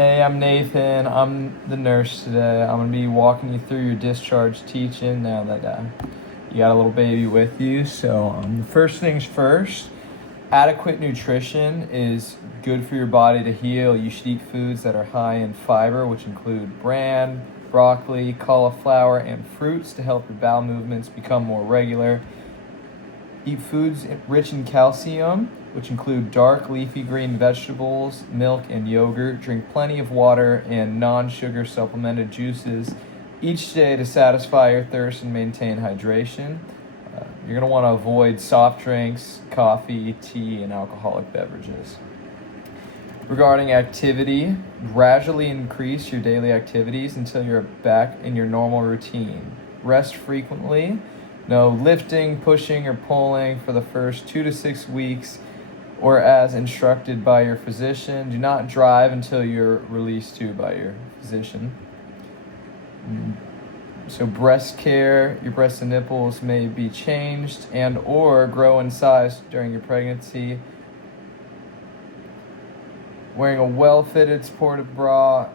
Hey, I'm Nathan. I'm the nurse today. I'm going to be walking you through your discharge teaching now that you got a little baby with you. The first things first, adequate nutrition is good for your body to heal. You should eat foods that are high in fiber, which include bran, broccoli, cauliflower, and fruits to help your bowel movements become more regular. Eat foods rich in calcium, which include dark leafy green vegetables, milk, and yogurt. Drink plenty of water and non-sugar supplemented juices each day to satisfy your thirst and maintain hydration. You're going to want to avoid soft drinks, coffee, tea, and alcoholic beverages. Regarding activity, gradually increase your daily activities until you're back in your normal routine. Rest frequently. No lifting, pushing, or pulling for the first 2 to 6 weeks or as instructed by your physician. Do not drive until you're released to by your physician. So breast care, your breasts and nipples may be changed and or grow in size during your pregnancy. Wearing a well-fitted supportive bra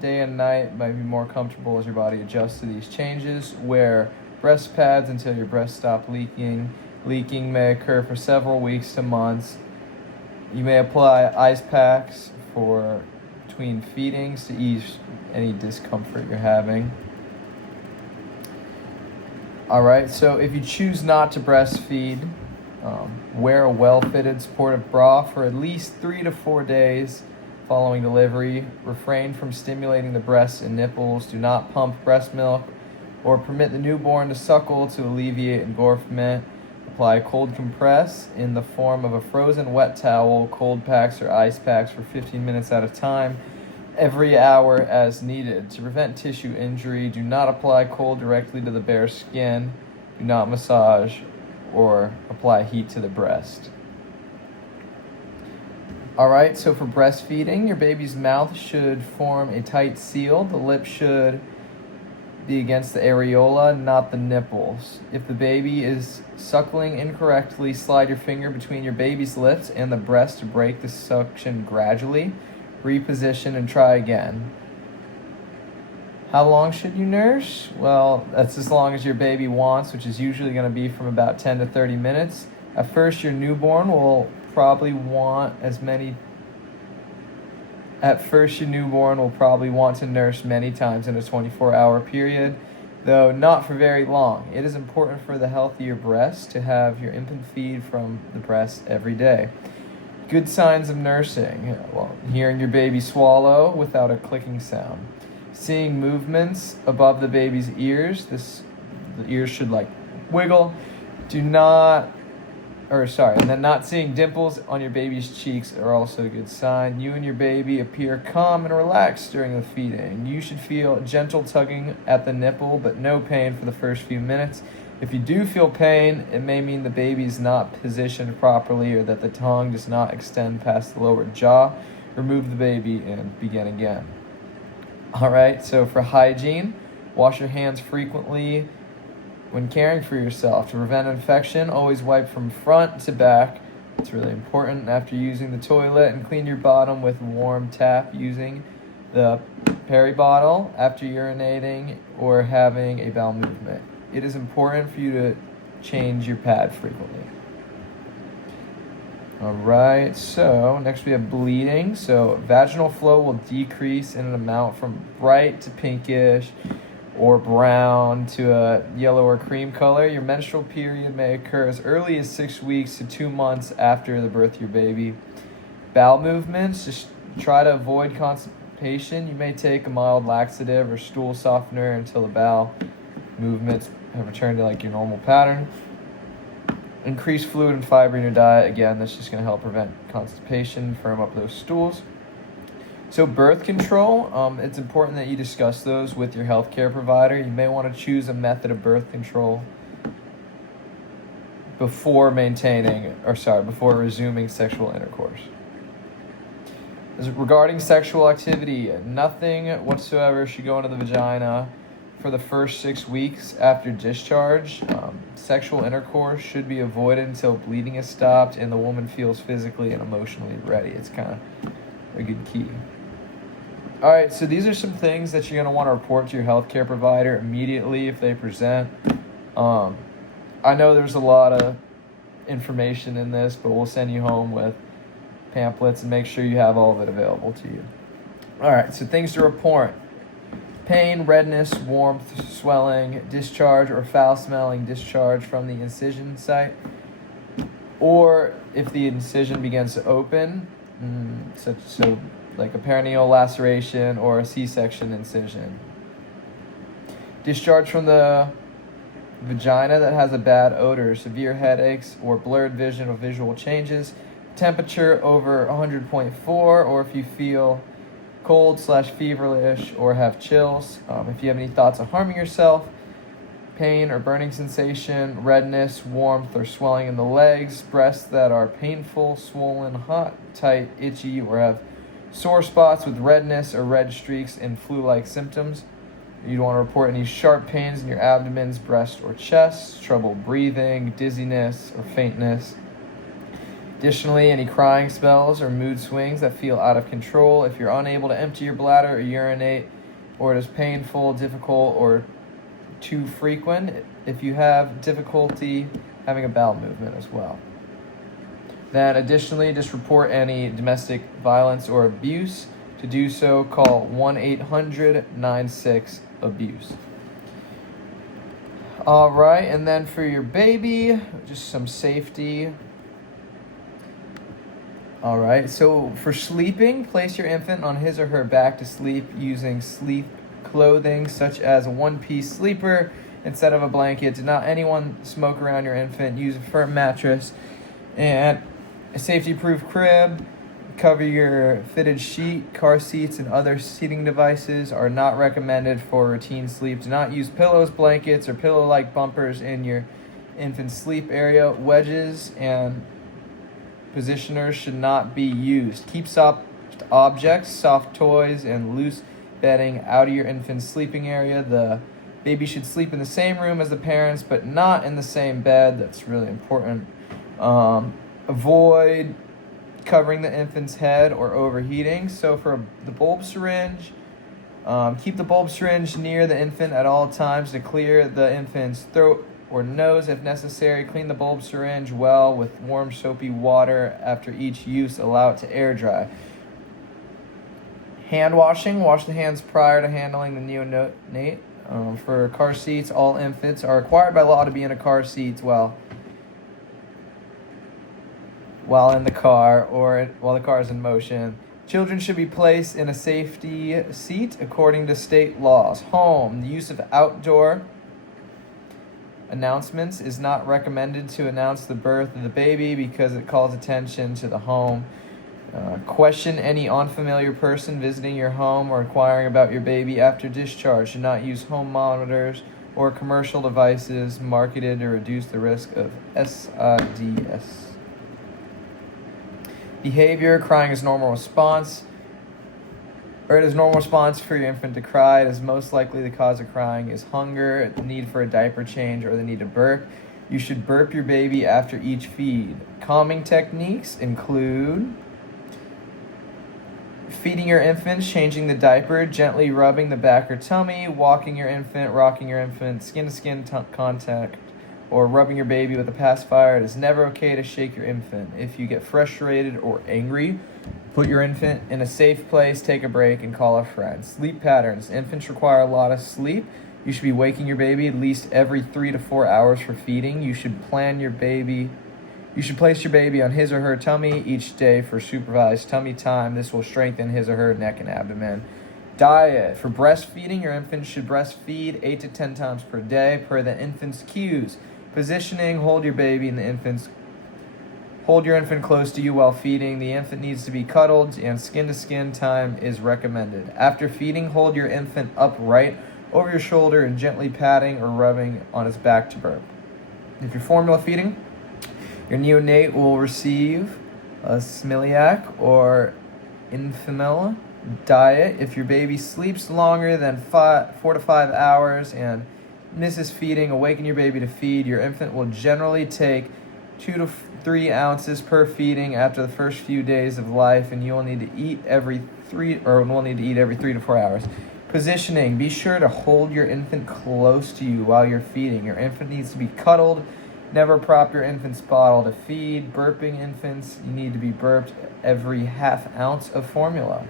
day and night might be more comfortable as your body adjusts to these changes. Wear breast pads until your breasts stop leaking. Leaking may occur for several weeks to months. You may apply ice packs for between feedings to ease any discomfort you're having. Alright, so if you choose not to breastfeed, wear a well-fitted supportive bra for at least 3 to 4 days following delivery. Refrain from stimulating the breasts and nipples. Do not pump breast milk or permit the newborn to suckle to alleviate engorgement. Apply a cold compress in the form of a frozen wet towel, cold packs or ice packs for 15 minutes at a time, every hour as needed. To prevent tissue injury, do not apply cold directly to the bare skin. Do not massage or apply heat to the breast. Alright, so for breastfeeding, your baby's mouth should form a tight seal. The lips should be against the areola, not the nipples. If the baby is suckling incorrectly, slide your finger between your baby's lips and the breast to break the suction gradually. Reposition and try again. How long should you nurse? Well, that's as long as your baby wants, which is usually going to be from about 10 to 30 minutes. At first, your newborn will probably want to nurse many times in a 24-hour period, though not for very long. It is important for the health of your breast to have your infant feed from the breast every day. Good signs of nursing. Well, hearing your baby swallow without a clicking sound. Seeing movements above the baby's ears. The ears should wiggle. And then not seeing dimples on your baby's cheeks are also a good sign. You and your baby appear calm and relaxed during the feeding. You should feel gentle tugging at the nipple, but no pain for the first few minutes. If you do feel pain, it may mean the baby is not positioned properly or that the tongue does not extend past the lower jaw. Remove the baby and begin again. Alright, so for hygiene, wash your hands frequently when caring for yourself. To prevent infection, always wipe from front to back. It's really important after using the toilet, and clean your bottom with warm tap using the peri bottle after urinating or having a bowel movement. It is important for you to change your pad frequently. Alright, so next we have bleeding. So vaginal flow will decrease in an amount from bright to pinkish or brown to a yellow or cream color. Your menstrual period may occur as early as 6 weeks to 2 months after the birth of your baby. Bowel movements, just try to avoid constipation. You may take a mild laxative or stool softener until the bowel movements have returned to your normal pattern. Increase fluid and fiber in your diet. Again, that's just going to help prevent constipation, firm up those stools. So birth control, it's important that you discuss those with your healthcare provider. You may want to choose a method of birth control before resuming sexual intercourse. Regarding sexual activity, nothing whatsoever should go into the vagina for the first 6 weeks after discharge. Sexual intercourse should be avoided until bleeding is stopped and the woman feels physically and emotionally ready. It's kind of a good key. All right, so these are some things that you're going to want to report to your healthcare provider immediately if they present. I know there's a lot of information in this, but we'll send you home with pamphlets and make sure you have all of it available to you. All right, so things to report: pain, redness, warmth, swelling, discharge or foul-smelling discharge from the incision site, or if the incision begins to open, so like a perineal laceration or a C-section incision. Discharge from the vagina that has a bad odor, severe headaches, or blurred vision or visual changes, temperature over 100.4, or if you feel cold/feverish or have chills. If you have any thoughts of harming yourself, pain or burning sensation, redness, warmth, or swelling in the legs, breasts that are painful, swollen, hot, tight, itchy, or have sore spots with redness or red streaks and flu-like symptoms. You don't want to report any sharp pains in your abdomens, breast, or chest, trouble breathing, dizziness, or faintness. Additionally, any crying spells or mood swings that feel out of control. If you're unable to empty your bladder or urinate, or it is painful, difficult, or too frequent. If you have difficulty having a bowel movement as well. Then additionally, just report any domestic violence or abuse. To do so, call 1-800-96-ABUSE. All right, and then for your baby, just some safety. All right, so for sleeping, place your infant on his or her back to sleep using sleep clothing such as a one-piece sleeper instead of a blanket. Do not anyone smoke around your infant. Use a firm mattress and a safety-proof crib. Cover your fitted sheet. Car seats and other seating devices are not recommended for routine sleep. Do not use pillows, blankets, or pillow-like bumpers in your infant's sleep area. Wedges and positioners should not be used. Keep soft objects, soft toys, and loose bedding out of your infant's sleeping area. The baby should sleep in the same room as the parents, but not in the same bed. That's really important. Avoid covering the infant's head or overheating. So for the bulb syringe, keep the bulb syringe near the infant at all times to clear the infant's throat or nose if necessary. Clean the bulb syringe well with warm soapy water after each use. Allow it to air dry. Hand washing. Wash the hands prior to handling the neonate. For car seats, all infants are required by law to be in a car seat while in the car or while the car is in motion. Children should be placed in a safety seat according to state laws. Home. The use of outdoor announcements is not recommended to announce the birth of the baby because it calls attention to the home. Question any unfamiliar person visiting your home or inquiring about your baby after discharge. Do not use home monitors or commercial devices marketed to reduce the risk of SIDS. Behavior. Crying is normal response. It is normal response for your infant to cry. It is most likely the cause of crying is hunger, the need for a diaper change, or the need to burp. You should burp your baby after each feed. Calming techniques include feeding your infant, changing the diaper, gently rubbing the back or tummy, walking your infant, rocking your infant, skin-to-skin contact, or rubbing your baby with a pacifier. It is never okay to shake your infant. If you get frustrated or angry, put your infant in a safe place, take a break, and call a friend. Sleep patterns. Infants require a lot of sleep. You should be waking your baby at least every 3 to 4 hours for feeding. You should place your baby on his or her tummy each day for supervised tummy time. This will strengthen his or her neck and abdomen. Diet. For breastfeeding, your infant should breastfeed 8 to 10 times per day per the infant's cues. Positioning. Hold your infant close to you while feeding. The infant needs to be cuddled and skin-to-skin time is recommended. After feeding, hold your infant upright over your shoulder and gently patting or rubbing on his back to burp. If you're formula feeding, your neonate will receive a Similac or Enfamil diet. If your baby sleeps longer than 4 to 5 hours and misses feeding, awaken your baby to feed. Your infant will generally take 2 to 3 ounces per feeding after the first few days of life, and you will need to eat every 3 to 4 hours. Positioning: be sure to hold your infant close to you while you're feeding. Your infant needs to be cuddled. Never prop your infant's bottle to feed. Burping infants, you need to be burped every ½ ounce of formula.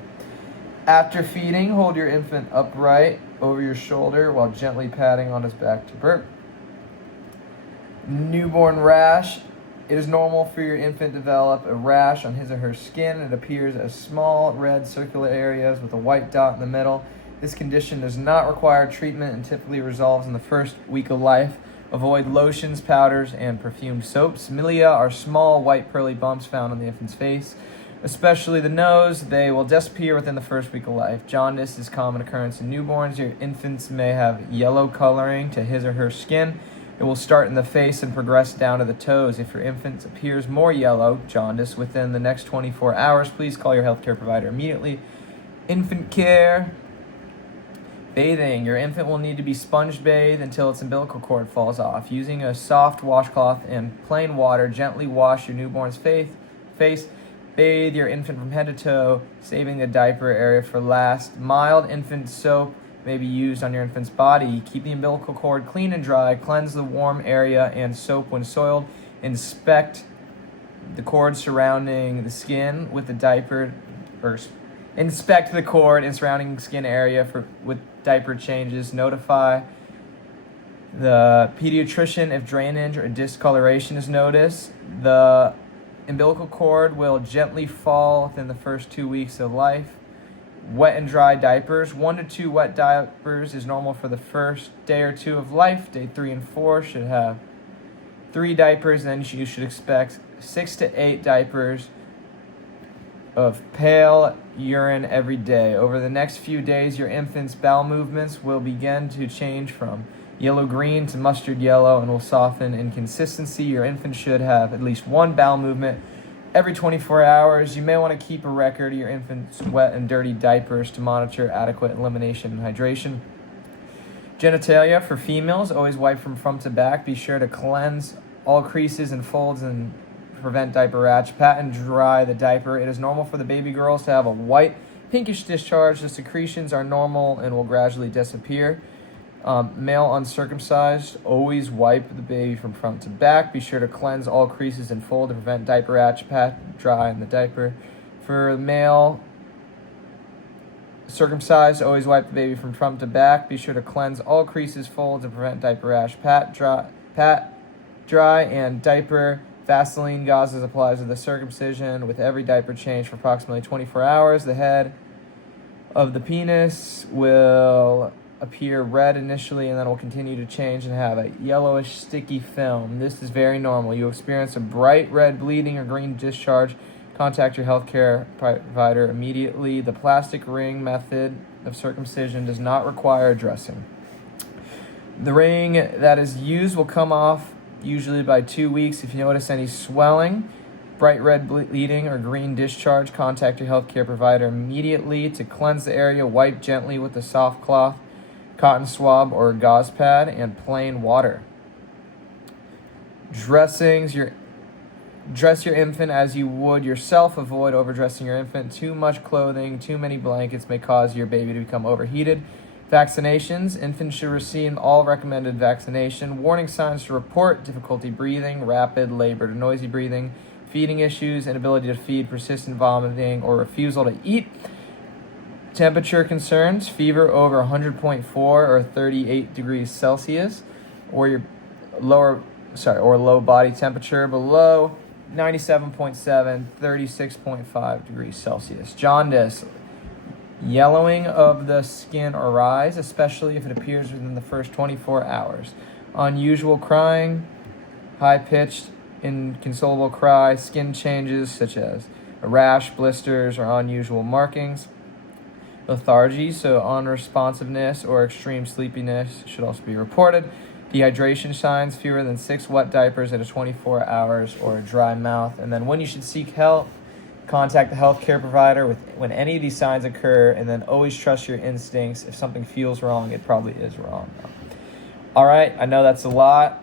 After feeding, hold your infant upright over your shoulder while gently patting on his back to burp. Newborn rash. It is normal for your infant to develop a rash on his or her skin. It appears as small red circular areas with a white dot in the middle. This condition does not require treatment and typically resolves in the first week of life. Avoid lotions, powders, and perfumed soaps. Milia are small, white, pearly bumps found on the infant's face, especially the nose. They will disappear within the first week of life. Jaundice is a common occurrence in newborns. Your infants may have yellow coloring to his or her skin. It will start in the face and progress down to the toes. If your infant appears more yellow, jaundice, within the next 24 hours, please call your healthcare provider immediately. Infant care. Bathing. Your infant will need to be sponge bathed until its umbilical cord falls off. Using a soft washcloth and plain water, gently wash your newborn's face. Bathe your infant from head to toe, saving the diaper area for last. Mild infant soap may be used on your infant's body. Keep the umbilical cord clean and dry. Cleanse the warm area and soap when soiled. Inspect the cord surrounding the skin with the diaper, inspect the cord and surrounding skin area with diaper changes. Notify the pediatrician if drainage or discoloration is noticed. The umbilical cord will gently fall within the first 2 weeks of life. Wet and dry diapers. 1 to 2 wet diapers is normal for the first day or two of life. Day 3 and 4 should have 3 diapers, and then you should expect 6 to 8 diapers of pale urine every day. Over the next few days, your infant's bowel movements will begin to change from yellow-green to mustard yellow and will soften in consistency. Your infant should have at least 1 bowel movement every 24 hours. You may want to keep a record of your infant's wet and dirty diapers to monitor adequate elimination and hydration. Genitalia for females, always wipe from front to back. Be sure to cleanse all creases and folds and prevent diaper rash. Pat and dry the diaper. It is normal for the baby girls to have a white, pinkish discharge. The secretions are normal and will gradually disappear. Male uncircumcised, always wipe the baby from front to back. Be sure to cleanse all creases and fold to prevent diaper rash. Pat dry in the diaper. For male circumcised, always wipe the baby from front to back. Be sure to cleanse all creases, fold to prevent diaper rash. Pat dry, and diaper. Vaseline gauzes applies to the circumcision with every diaper change for approximately 24 hours. The head of the penis will appear red initially and then will continue to change and have a yellowish sticky film. This is very normal. You experience a bright red bleeding or green discharge. Contact your healthcare provider immediately. The plastic ring method of circumcision does not require dressing. The ring that is used will come off usually by 2 weeks. If you notice any swelling, bright red bleeding, or green discharge, contact your healthcare provider immediately. To cleanse the area, wipe gently with a soft cloth, cotton swab, or gauze pad, and plain water. Dressings. Dress your infant as you would yourself. Avoid overdressing your infant. Too much clothing, too many blankets may cause your baby to become overheated. Vaccinations. Infants should receive all recommended vaccination. Warning signs to report: difficulty breathing, rapid, labored, noisy breathing, feeding issues, inability to feed, persistent vomiting, or refusal to eat. Temperature concerns: fever over 100.4 or 38 degrees Celsius, or low body temperature below 97.7, 36.5 degrees Celsius. Jaundice: yellowing of the skin or eyes, especially if it appears within the first 24 hours. Unusual crying, high-pitched, inconsolable cry, skin changes such as a rash, blisters, or unusual markings. Lethargy, so unresponsiveness or extreme sleepiness, should also be reported. Dehydration signs: fewer than 6 wet diapers at 24 hours or a dry mouth. And then when you should seek help: contact the healthcare provider when any of these signs occur, and then always trust your instincts. If something feels wrong, it probably is wrong. All right, I know that's a lot,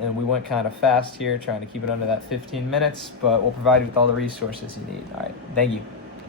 and we went kind of fast here trying to keep it under that 15 minutes, but we'll provide you with all the resources you need. All right, thank you.